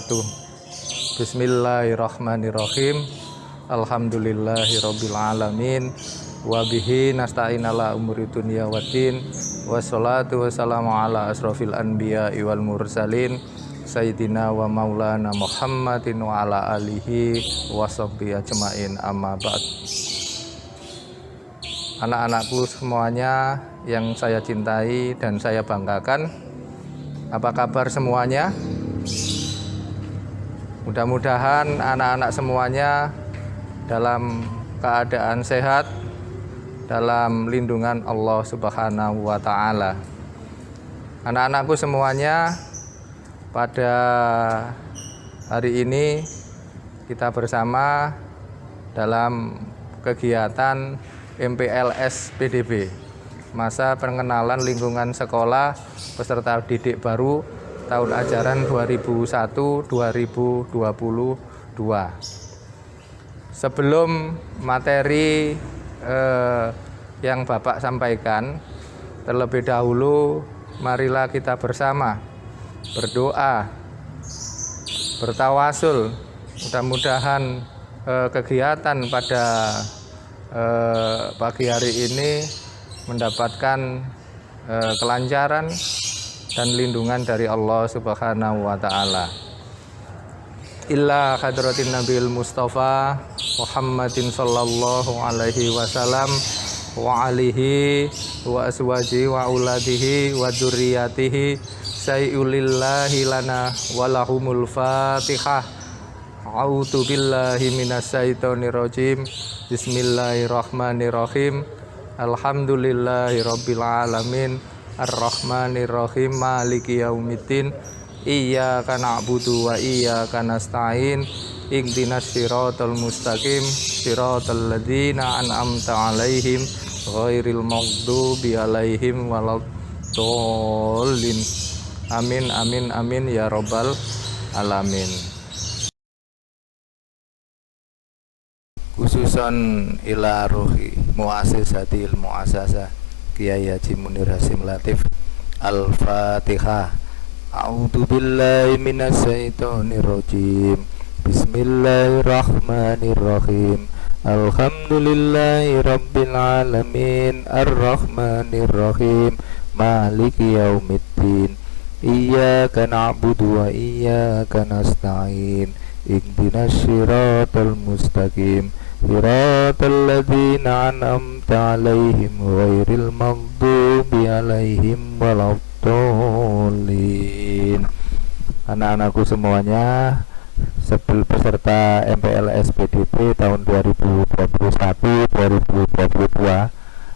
wabarakatuh. Bismillahirrahmanirrahim. Alhamdulillahirabbil alamin. Wa bihi nasta'in ala umuri dunya waddin. Wassalatu wassalamu ala asrofil anbiya'i wal mursalin Sayyidina wa maulana Muhammadin wa ala alihi wa sahbihi ajma'in, amma ba'd. Anak-anakku semuanya yang saya cintai dan saya banggakan, apa kabar semuanya? Mudah-mudahan anak-anak semuanya dalam keadaan sehat, dalam lindungan Allah Subhanahu wa Ta'ala. Anak-anakku semuanya, pada hari ini kita bersama dalam kegiatan MPLS PDB, masa pengenalan lingkungan sekolah peserta didik baru tahun ajaran 2001-2022. Sebelum materi yang Bapak sampaikan, terlebih dahulu marilah kita bersama berdoa, bertawasul. Mudah-mudahan kegiatan pada pagi hari ini mendapatkan kelancaran dan lindungan dari Allah Subhanahu wa Ta'ala. Illa hadratin Nabil Mustafa Muhammadin sallallahu alaihi wasallam wa alihi wa aswaji wa uladihi wa dzurriyyatihi sayyulillahi lana walahumul fatihah. A'udzu billahi minasyaitonir rajim. Bismillahirrahmanirrahim. Alhamdulillahirabbil alamin. Ar-Rahmanir-Rahim. Maliki yaumiddin. Iyyaka na'budu wa iyyaka nasta'in. Ihdinas siratal mustaqim. Siratal ladzina an'amta 'alaihim ghairil maghdubi 'alaihim waladdallin. Amin amin amin ya rabbal alamin. Khususon ila ruhi muassasatil muassasah Kiai Haji Munir Hasim Latif. Al-Fatihah. A'udzu billahi minasyaitonir rajim. Bismillahirrahmanirrahim. Alhamdulillahi rabbil alamin. Ar-Rahmanir-Rahim. Maliki yaumiddin. Iyyaka na'budu wa iyyaka nasta'in. Ihdinas siratal mustaqim. Siratal ladzina an'amta 'alaihim ghairil maghdubi 'alaihim waladdallin. Anak-anakku semuanya, peserta MPLS PDB tahun 2021-2022,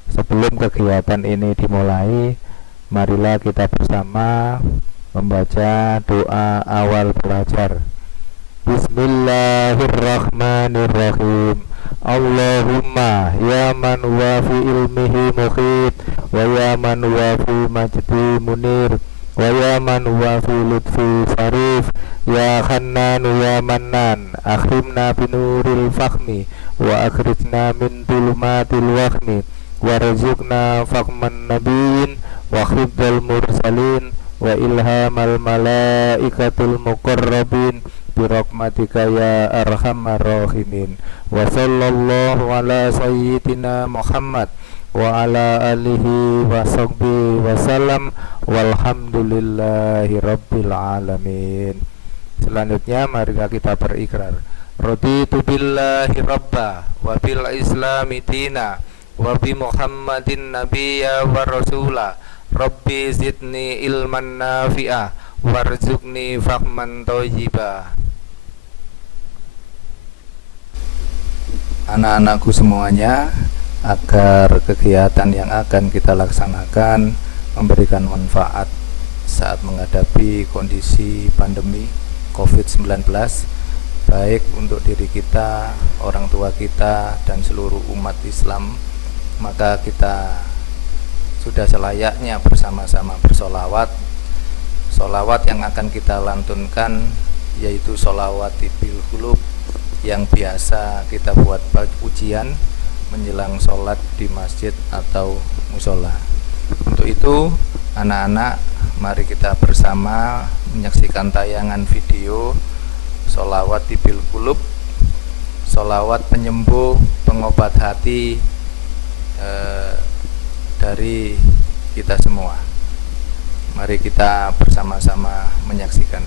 sebelum kegiatan ini dimulai, marilah kita bersama membaca doa awal belajar. Bismillahirrahmanirrahim. Allahumma ya man wa fi ilmihi muhit, wa ya man wa fi majdi munir, wa ya man wa fi lutfi sarif, ya khannan ya mannan, akhrimna binuril fahmi wa akhrijna min dhulumatil wahmi, warzuqna fahman nabiyyin wa khibdal mursalin wa ilhamal malaikatul muqarrabin birahmatika ya arhamar rahimin. Wa sallallahu ala sayyidina Muhammad wa ala alihi wa sahbihi wa salam walhamdulillahi rabbil alamin. Selanjutnya marilah kita berikrar. Raditu billahi rabba wa bil islami dina wa bi Muhammadin nabiyya wa rasula. Rabbi zidni ilman nafi'ah warzuqni fahman thayyiba. Anak-anakku semuanya, agar kegiatan yang akan kita laksanakan memberikan manfaat saat menghadapi kondisi pandemi COVID-19, baik untuk diri kita, orang tua kita, dan seluruh umat Islam, maka kita sudah selayaknya bersama-sama bersolawat. Solawat yang akan kita lantunkan yaitu solawat bil qulub, yang biasa kita buat ujian menjelang sholat di masjid atau musola. Untuk itu, anak-anak, mari kita bersama menyaksikan tayangan video sholawat tibil qulub, sholawat penyembuh, pengobat hati dari kita semua. Mari kita bersama-sama menyaksikan.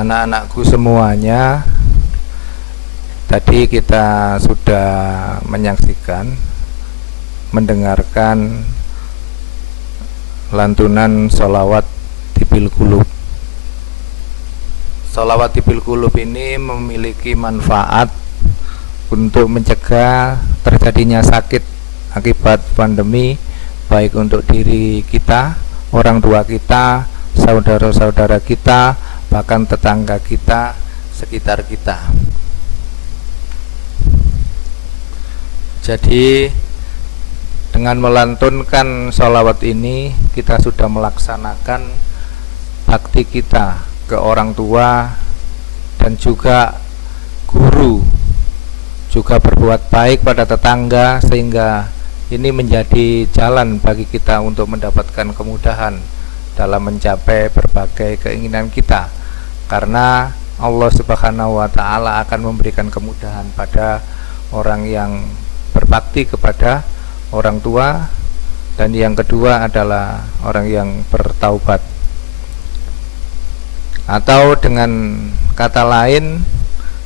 Anak-anakku semuanya, tadi kita sudah menyaksikan, mendengarkan lantunan sholawat tibil qulub. Sholawat tibil qulub ini memiliki manfaat untuk mencegah terjadinya sakit akibat pandemi, baik untuk diri kita, orang tua kita, saudara-saudara kita, bahkan tetangga kita, sekitar kita. Jadi dengan melantunkan sholawat ini, kita sudah melaksanakan bakti kita ke orang tua dan juga guru, juga berbuat baik pada tetangga, sehingga ini menjadi jalan bagi kita untuk mendapatkan kemudahan dalam mencapai berbagai keinginan kita. Karena Allah Subhanahu wa Ta'ala akan memberikan kemudahan pada orang yang berbakti kepada orang tua, dan yang kedua adalah orang yang bertaubat. Atau dengan kata lain,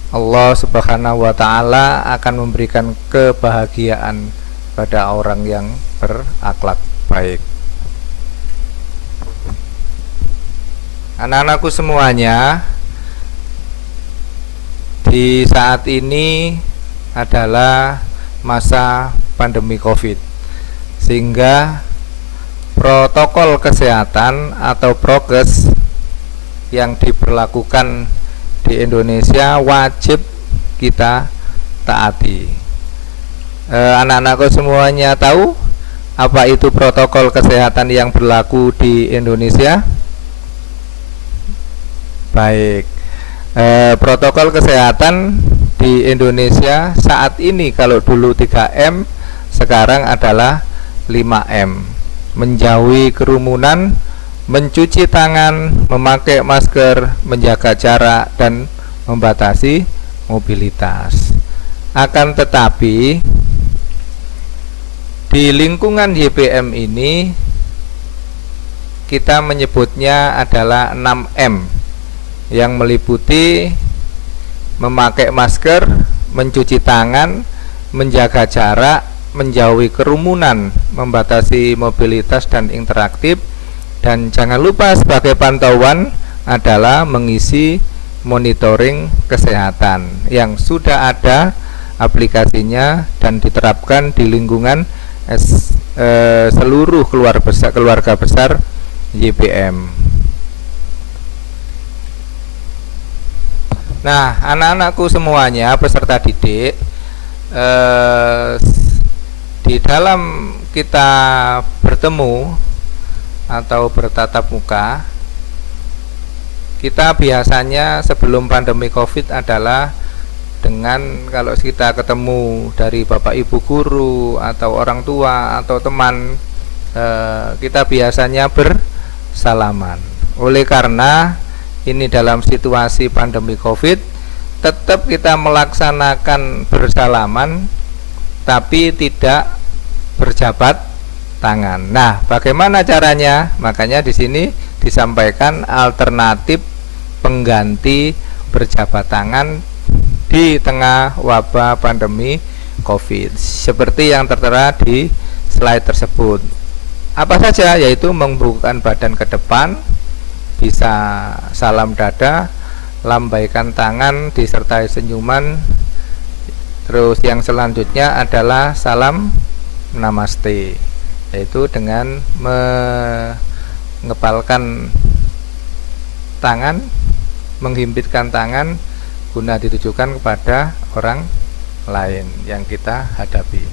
Allah Subhanahu wa Ta'ala akan memberikan kebahagiaan pada orang yang berakhlak baik. Anak-anakku semuanya, di saat ini adalah masa pandemi COVID, sehingga protokol kesehatan atau prokes yang diberlakukan di Indonesia wajib kita taati. Anak-anakku semuanya tahu apa itu protokol kesehatan yang berlaku di Indonesia? Baik, protokol kesehatan di Indonesia saat ini, kalau dulu 3M, sekarang adalah 5M. Menjauhi kerumunan, mencuci tangan, memakai masker, menjaga jarak, dan membatasi mobilitas. Akan tetapi di lingkungan YPM ini kita menyebutnya adalah 6M, yang meliputi memakai masker, mencuci tangan, menjaga jarak, menjauhi kerumunan, membatasi mobilitas dan interaktif, dan jangan lupa sebagai pantauan adalah mengisi monitoring kesehatan yang sudah ada aplikasinya dan diterapkan di lingkungan seluruh keluarga besar YPM. Nah, anak-anakku semuanya, peserta didik, di dalam kita bertemu atau bertatap muka, kita biasanya sebelum pandemi COVID adalah dengan, kalau kita ketemu dari bapak ibu guru atau orang tua atau teman, kita biasanya bersalaman. Oleh karena ini dalam situasi pandemi COVID, tetap kita melaksanakan bersalaman tapi tidak berjabat tangan. Nah, bagaimana caranya? Makanya di sini disampaikan alternatif pengganti berjabat tangan di tengah wabah pandemi COVID, seperti yang tertera di slide tersebut. Apa saja? Yaitu membukakan badan ke depan, bisa salam dada, lambaikan tangan disertai senyuman. Terus yang selanjutnya adalah salam namaste, yaitu dengan mengepalkan tangan, menghimpitkan tangan guna ditujukan kepada orang lain yang kita hadapi.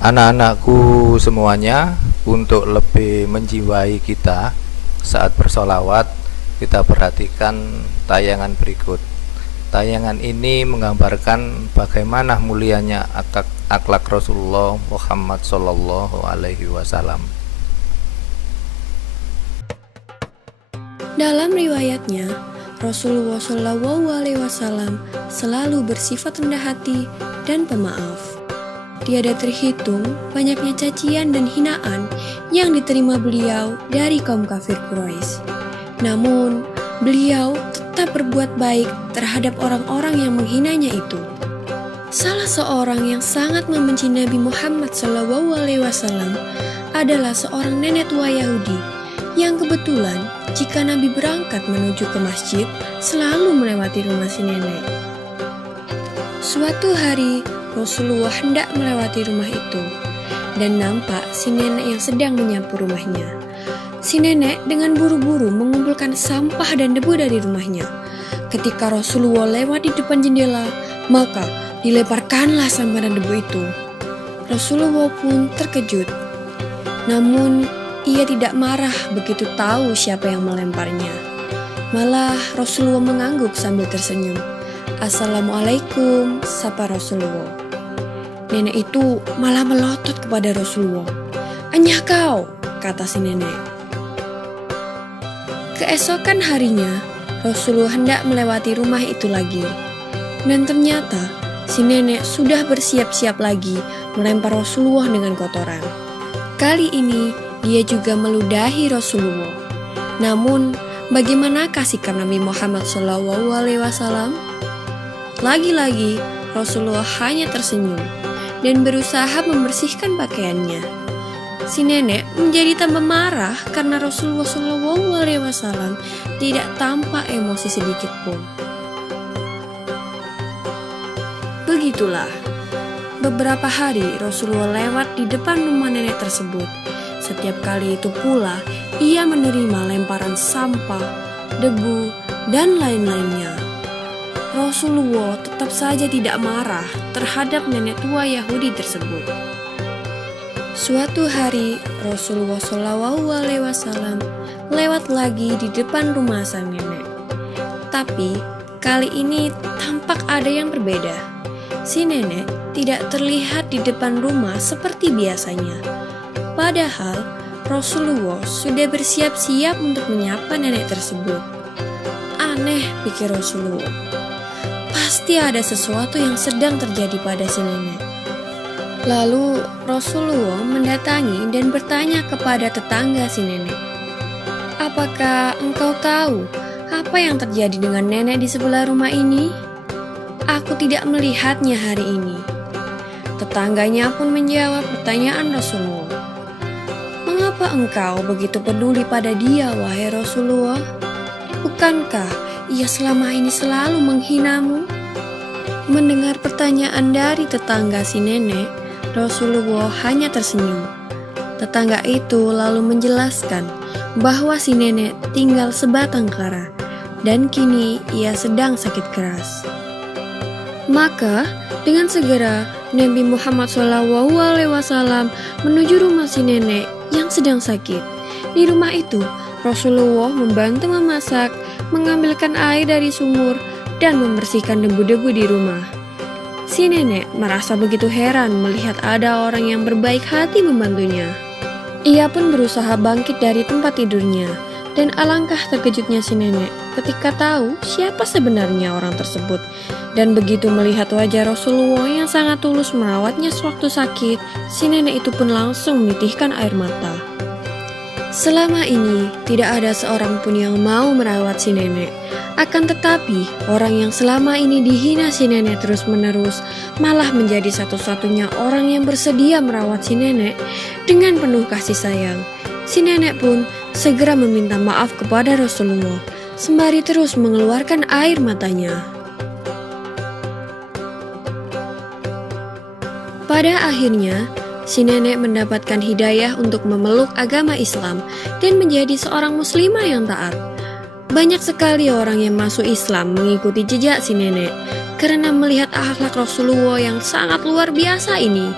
Anak-anakku semuanya, untuk lebih menjiwai kita saat bersolawat, kita perhatikan tayangan berikut. Tayangan ini menggambarkan bagaimana mulianya akhlak Rasulullah Muhammad Sallallahu Alaihi Wasallam. Dalam riwayatnya, Rasulullah Sallallahu Alaihi Wasallam selalu bersifat rendah hati dan pemaaf. Tiada terhitung banyaknya cacian dan hinaan yang diterima beliau dari kaum kafir Quraisy. Namun, beliau tetap berbuat baik terhadap orang-orang yang menghinanya itu. Salah seorang yang sangat membenci Nabi Muhammad SAW adalah seorang nenek tua Yahudi yang kebetulan jika Nabi berangkat menuju ke masjid selalu melewati rumah si nenek. Suatu hari Rasulullah hendak melewati rumah itu dan nampak si nenek yang sedang menyapu rumahnya. Si nenek dengan buru-buru mengumpulkan sampah dan debu dari rumahnya. Ketika Rasulullah lewat di depan jendela, maka dilemparkanlah sampah dan debu itu. Rasulullah pun terkejut. Namun ia tidak marah begitu tahu siapa yang melemparnya. Malah Rasulullah mengangguk sambil tersenyum. Assalamualaikum, sapa Rasulullah. Nenek itu malah melotot kepada Rasulullah. Anyah kau, kata si nenek. Keesokan harinya, Rasulullah hendak melewati rumah itu lagi. Dan ternyata, si nenek sudah bersiap-siap lagi melempar Rasulullah dengan kotoran. Kali ini, dia juga meludahi Rasulullah. Namun, bagaimanakah sikap Nabi Muhammad SAW? Lagi-lagi, Rasulullah hanya tersenyum dan berusaha membersihkan pakaiannya. Si nenek menjadi tambah marah karena Rasulullah SAW tidak tampak emosi sedikit pun. Begitulah Beberapa hari Rasulullah lewat di depan rumah nenek tersebut. Setiap kali itu pula ia menerima lemparan sampah, debu, dan lain-lainnya. Rasulullah tetap saja tidak marah terhadap nenek tua Yahudi tersebut. Suatu hari Rasulullah SAW lewat lagi di depan rumah sang nenek. Tapi kali ini tampak ada yang berbeda. Si nenek tidak terlihat di depan rumah seperti biasanya. Padahal Rasulullah sudah bersiap-siap untuk menyapa nenek tersebut. Aneh, pikir Rasulullah. Pasti ada sesuatu yang sedang terjadi pada si nenek. Lalu Rasulullah mendatangi dan bertanya kepada tetangga si nenek, "Apakah engkau tahu apa yang terjadi dengan nenek di sebelah rumah ini? Aku tidak melihatnya hari ini." Tetangganya pun menjawab pertanyaan Rasulullah, "Mengapa engkau begitu peduli pada dia, wahai Rasulullah? Bukankah ia selama ini selalu menghinamu?" Mendengar pertanyaan dari tetangga si nenek, Rasulullah hanya tersenyum. Tetangga itu lalu menjelaskan bahwa si nenek tinggal sebatang kara dan kini ia sedang sakit keras. Maka dengan segera Nabi Muhammad SAW menuju rumah si nenek yang sedang sakit. Di rumah itu Rasulullah membantu memasak, mengambilkan air dari sumur, dan membersihkan debu-debu di rumah. Si nenek merasa begitu heran melihat ada orang yang berbaik hati membantunya. Ia pun berusaha bangkit dari tempat tidurnya, dan alangkah terkejutnya si nenek ketika tahu siapa sebenarnya orang tersebut. Dan begitu melihat wajah Rasulullah yang sangat tulus merawatnya sewaktu sakit, si nenek itu pun langsung menitihkan air mata. Selama ini tidak ada seorang pun yang mau merawat si nenek. Akan tetapi, orang yang selama ini dihina si nenek terus-menerus malah menjadi satu-satunya orang yang bersedia merawat si nenek dengan penuh kasih sayang. Si nenek pun segera meminta maaf kepada Rasulullah, sembari terus mengeluarkan air matanya. Pada akhirnya, si nenek mendapatkan hidayah untuk memeluk agama Islam dan menjadi seorang muslimah yang taat. Banyak sekali orang yang masuk Islam mengikuti jejak si nenek karena melihat akhlak Rasulullah yang sangat luar biasa ini.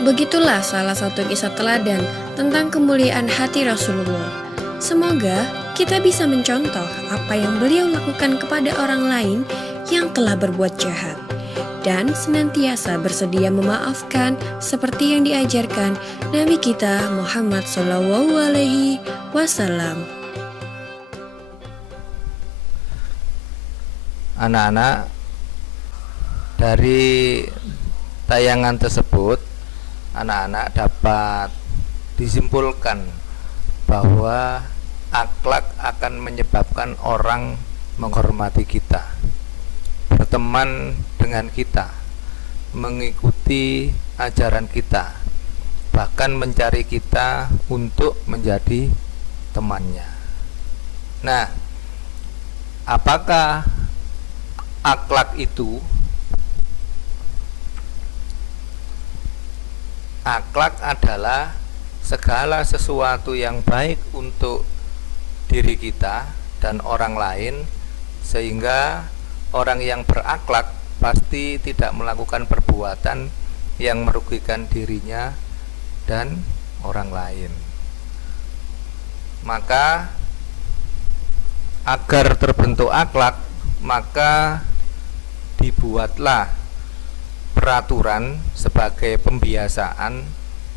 Begitulah salah satu kisah teladan tentang kemuliaan hati Rasulullah. Semoga kita bisa mencontoh apa yang beliau lakukan kepada orang lain yang telah berbuat jahat, dan senantiasa bersedia memaafkan seperti yang diajarkan Nabi kita Muhammad SAW. Anak-anak, dari tayangan tersebut anak-anak dapat disimpulkan bahwa akhlak akan menyebabkan orang menghormati kita, berteman dengan kita, mengikuti ajaran kita, bahkan mencari kita untuk menjadi temannya. Nah, apakah akhlak itu? Akhlak adalah segala sesuatu yang baik untuk diri kita dan orang lain, sehingga orang yang berakhlak pasti tidak melakukan perbuatan yang merugikan dirinya dan orang lain. Maka agar terbentuk akhlak, maka dibuatlah peraturan sebagai pembiasaan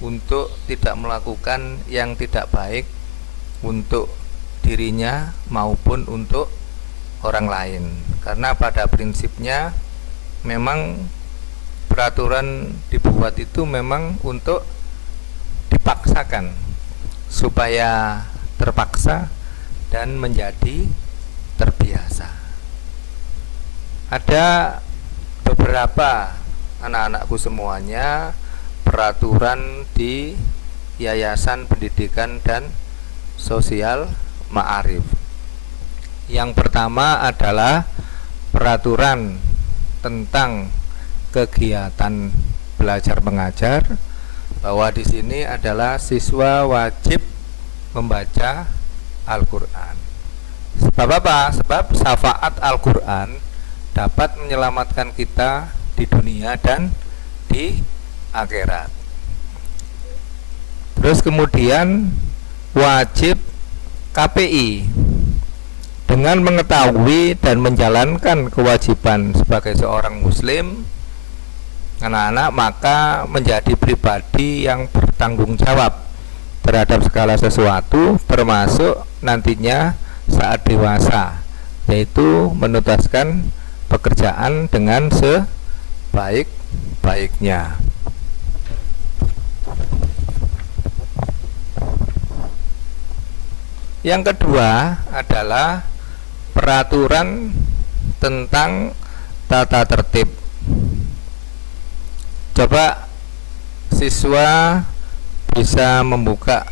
untuk tidak melakukan yang tidak baik untuk dirinya maupun untuk orang lain. Karena pada prinsipnya memang peraturan dibuat itu memang untuk dipaksakan supaya terpaksa dan menjadi terbiasa. Ada beberapa anak-anakku semuanya peraturan di Yayasan Pendidikan dan Sosial Ma'arif. Yang pertama adalah peraturan tentang kegiatan belajar mengajar, bahwa di sini adalah siswa wajib membaca Al-Qur'an. Sebab apa? Sebab syafaat Al-Qur'an dapat menyelamatkan kita di dunia dan di akhirat. Terus kemudian wajib KPI. Dengan mengetahui dan menjalankan kewajiban sebagai seorang muslim, anak-anak maka menjadi pribadi yang bertanggung jawab terhadap segala sesuatu, termasuk nantinya saat dewasa, yaitu menuntaskan pekerjaan dengan sebaik-baiknya. Yang kedua adalah peraturan tentang tata tertib. Coba siswa bisa membuka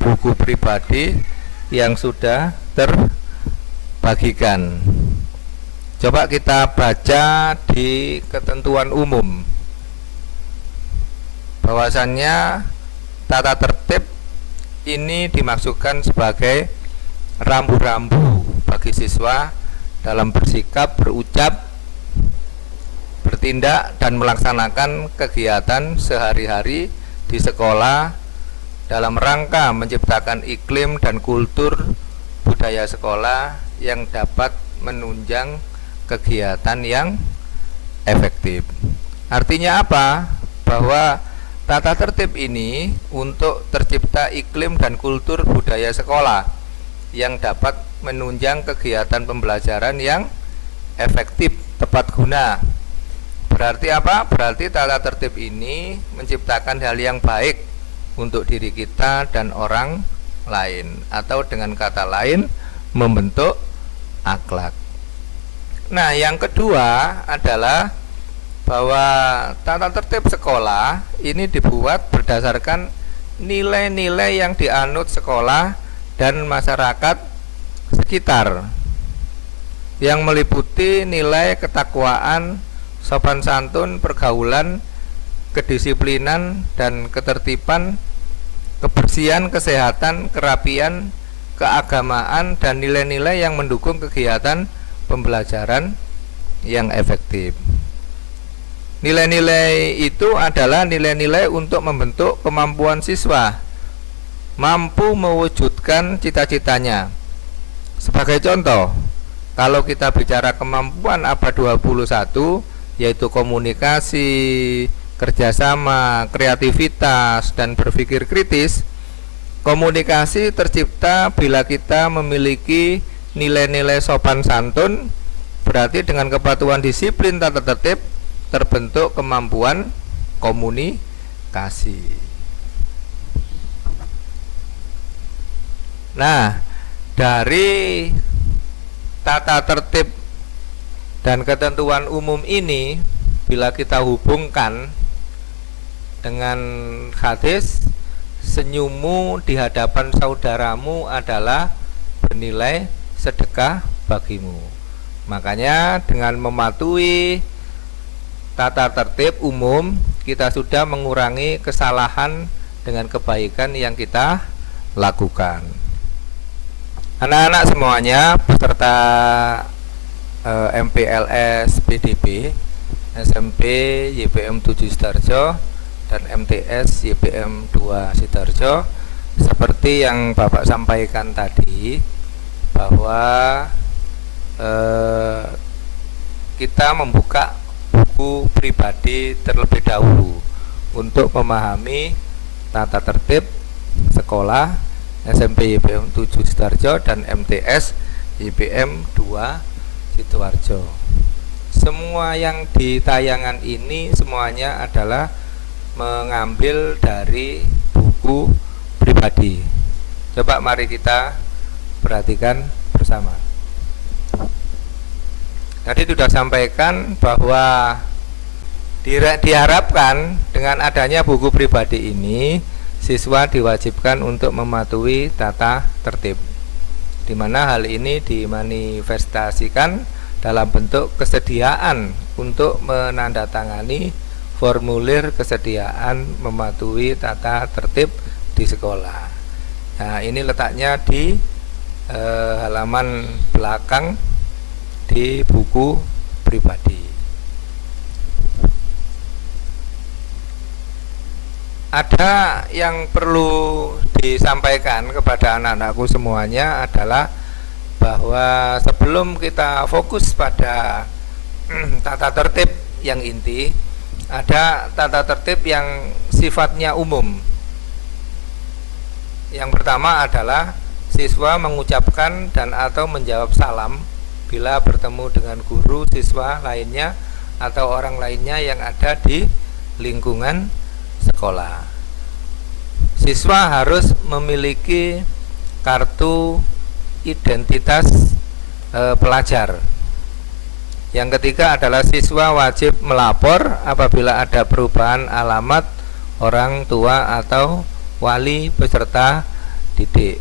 buku pribadi yang sudah terbagikan. Coba kita baca di ketentuan umum, bahwasannya tata tertib ini dimaksudkan sebagai rambu-rambu bagi siswa dalam bersikap, berucap, bertindak, dan melaksanakan kegiatan sehari-hari di sekolah dalam rangka menciptakan iklim dan kultur budaya sekolah yang dapat menunjang kegiatan yang efektif. Artinya apa? Bahwa tata tertib ini untuk tercipta iklim dan kultur budaya sekolah yang dapat menunjang kegiatan pembelajaran yang efektif, tepat guna. Berarti apa? Berarti tata tertib ini menciptakan hal yang baik untuk diri kita dan orang lain, atau dengan kata lain membentuk akhlak. Nah, yang kedua adalah bahwa tata tertib sekolah ini dibuat berdasarkan nilai-nilai yang dianut sekolah dan masyarakat sekitar, yang meliputi nilai ketakwaan, sopan santun, pergaulan, kedisiplinan dan ketertiban, kebersihan, kesehatan, kerapian, keagamaan, dan nilai-nilai yang mendukung kegiatan pembelajaran yang efektif. Nilai-nilai itu adalah nilai-nilai untuk membentuk kemampuan siswa mampu mewujudkan cita-citanya. Sebagai contoh, kalau kita bicara kemampuan abad 21, yaitu komunikasi, kerjasama, kreativitas, dan berpikir kritis, komunikasi tercipta bila kita memiliki nilai-nilai sopan santun. Berarti dengan kepatuhan disiplin tata tertib terbentuk kemampuan komunikasi. Nah, dari tata tertib dan ketentuan umum ini, bila kita hubungkan dengan hadis, senyummu di hadapan saudaramu adalah bernilai sedekah bagimu. Makanya dengan mematuhi tata tertib umum, kita sudah mengurangi kesalahan dengan kebaikan yang kita lakukan. Anak-anak semuanya beserta MPLS PDB, SMP YPM 7 Sidoarjo, dan MTS YPM 2 Sidoarjo, seperti yang Bapak sampaikan tadi, bahwa kita membuka buku pribadi terlebih dahulu untuk memahami tata tertib sekolah SMP YPM 7 Sidoarjo dan MTS YPM 2 Sidoarjo. Semua yang di tayangan ini semuanya adalah mengambil dari buku pribadi. Coba mari kita perhatikan bersama. Tadi sudah sampaikan bahwa diharapkan dengan adanya buku pribadi ini, siswa diwajibkan untuk mematuhi tata tertib, di mana hal ini dimanifestasikan dalam bentuk kesediaan untuk menandatangani formulir kesediaan mematuhi tata tertib di sekolah. Nah, ini letaknya di halaman belakang di buku pribadi. Ada yang perlu disampaikan kepada anak-anakku semuanya adalah bahwa sebelum kita fokus pada tata tertib yang inti, ada tata tertib yang sifatnya umum. Yang pertama adalah siswa mengucapkan dan atau menjawab salam bila bertemu dengan guru, siswa lainnya atau orang lainnya yang ada di lingkungan sekolah. Siswa harus memiliki kartu identitas pelajar. Yang ketiga adalah siswa wajib melapor apabila ada perubahan alamat orang tua atau wali peserta didik.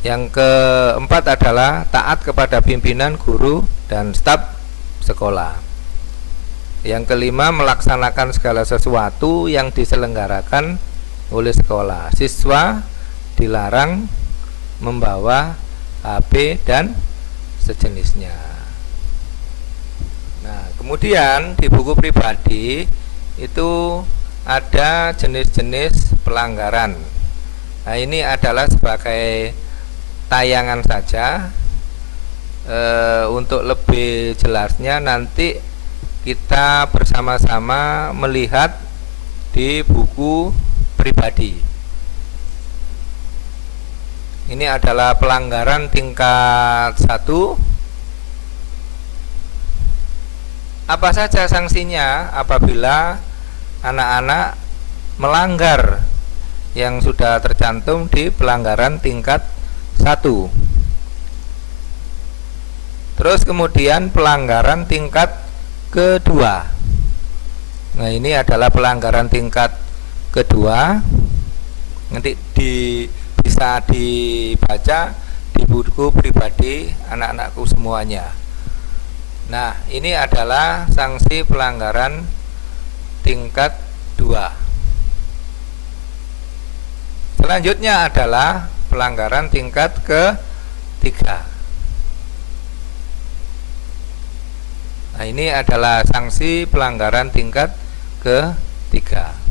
Yang keempat adalah taat kepada pimpinan, guru, dan staf sekolah. Yang kelima, melaksanakan segala sesuatu yang diselenggarakan oleh sekolah. Siswa dilarang membawa HP dan sejenisnya. Nah, kemudian di buku pribadi itu ada jenis-jenis pelanggaran. Nah, ini adalah sebagai tayangan saja. Untuk lebih jelasnya nanti kita bersama-sama melihat di buku pribadi. Ini adalah pelanggaran tingkat 1. Apa saja sanksinya apabila anak-anak melanggar yang sudah tercantum di pelanggaran tingkat 1. Terus kemudian pelanggaran tingkat kedua. Nah, ini adalah pelanggaran tingkat kedua. Nanti bisa dibaca di buku pribadi anak-anakku semuanya. Nah, ini adalah sanksi pelanggaran tingkat 2. Selanjutnya adalah pelanggaran tingkat ke-3. Nah, ini adalah sanksi pelanggaran tingkat ke-3.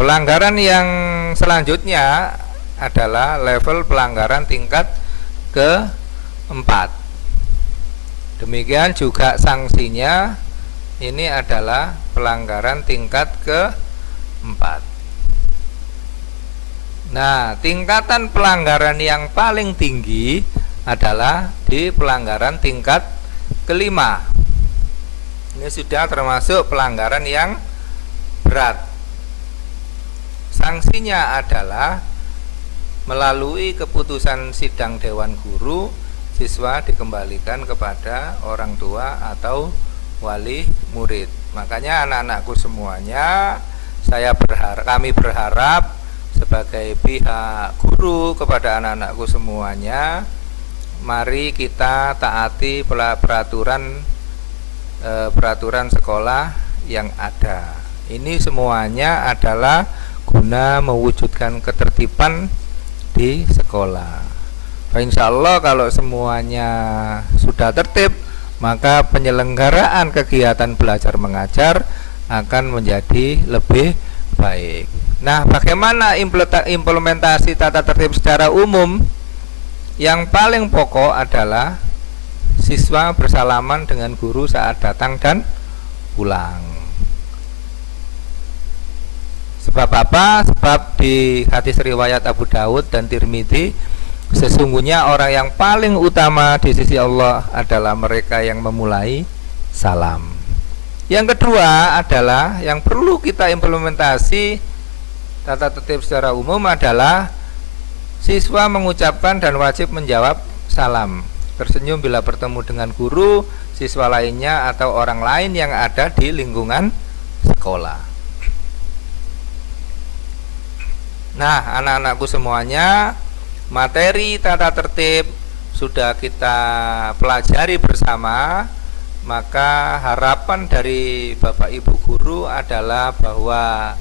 Pelanggaran yang selanjutnya adalah level pelanggaran tingkat ke-4. Demikian juga sanksinya, ini adalah pelanggaran tingkat ke-4. Nah, tingkatan pelanggaran yang paling tinggi adalah di pelanggaran tingkat ke-5. Ini sudah termasuk pelanggaran yang berat. Sanksinya adalah melalui keputusan sidang dewan guru, siswa dikembalikan kepada orang tua atau wali murid. Makanya anak-anakku semuanya, kami berharap sebagai pihak guru kepada anak-anakku semuanya, mari kita taati peraturan sekolah yang ada. Ini semuanya adalah guna mewujudkan ketertiban di sekolah. Insya Allah kalau semuanya sudah tertib, maka penyelenggaraan kegiatan belajar mengajar akan menjadi lebih baik. Nah, bagaimana implementasi tata tertib secara umum? Yang paling pokok adalah siswa bersalaman dengan guru saat datang dan pulang. Sebab apa? Sebab di hadis riwayat Abu Daud dan Tirmidzi, sesungguhnya orang yang paling utama di sisi Allah adalah mereka yang memulai salam. Yang kedua adalah yang perlu kita implementasi tata tertib secara umum adalah siswa mengucapkan dan wajib menjawab salam, tersenyum bila bertemu dengan guru, siswa lainnya atau orang lain yang ada di lingkungan sekolah. Nah, anak-anakku semuanya, materi tata tertib sudah kita pelajari bersama, maka harapan dari Bapak Ibu guru adalah bahwa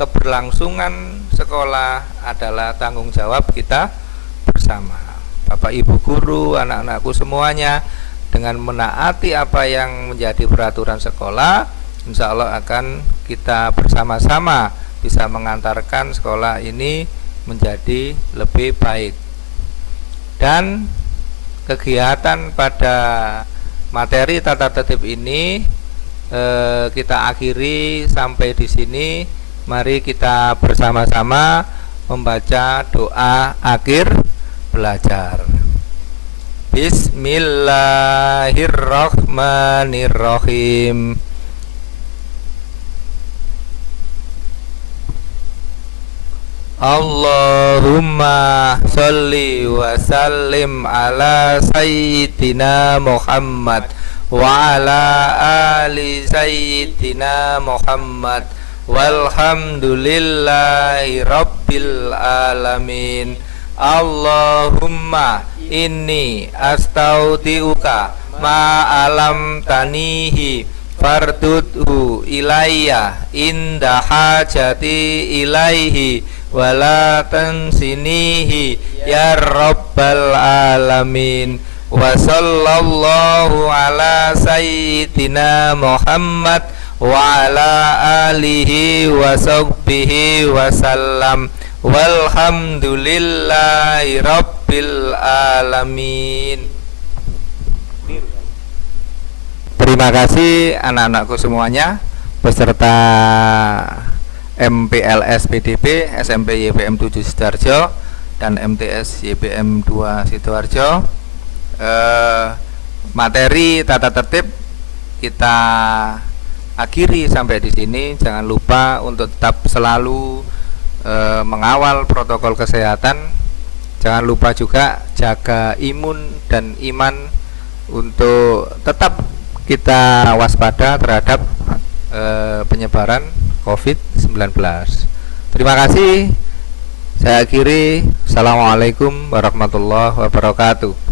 keberlangsungan sekolah adalah tanggung jawab kita bersama. Bapak Ibu guru, anak-anakku semuanya, dengan menaati apa yang menjadi peraturan sekolah, insya Allah akan kita bersama-sama bisa mengantarkan sekolah ini menjadi lebih baik. Dan kegiatan pada materi tata tertib ini kita akhiri sampai di sini. Mari kita bersama-sama membaca doa akhir belajar. Bismillahirrahmanirrahim. Allahumma sholli wa sallim ala sayyidina Muhammad wa ala ali sayyidina Muhammad walhamdulillahi rabbil alamin. Allahumma inni astaudiuka ma alam tanihi fardudhu ilayya inda hajati ilaihi wala tansinihi ya rabbal alamin. Wa sallallahu ala sayyidina Muhammad wa ala alihi wa sahbihi wa sallam walhamdulillahi rabbil alamin. Terima kasih anak-anakku semuanya beserta MPLS PDB SMP YBM 7 Sidoarjo dan MTS YBM 2 Sidoarjo. Materi tata tertib kita akhiri sampai di sini. Jangan lupa untuk tetap selalu mengawal protokol kesehatan. Jangan lupa juga jaga imun dan iman untuk tetap kita waspada terhadap penyebaran COVID-19. Terima kasih. Saya akhiri. Assalamualaikum warahmatullahi wabarakatuh.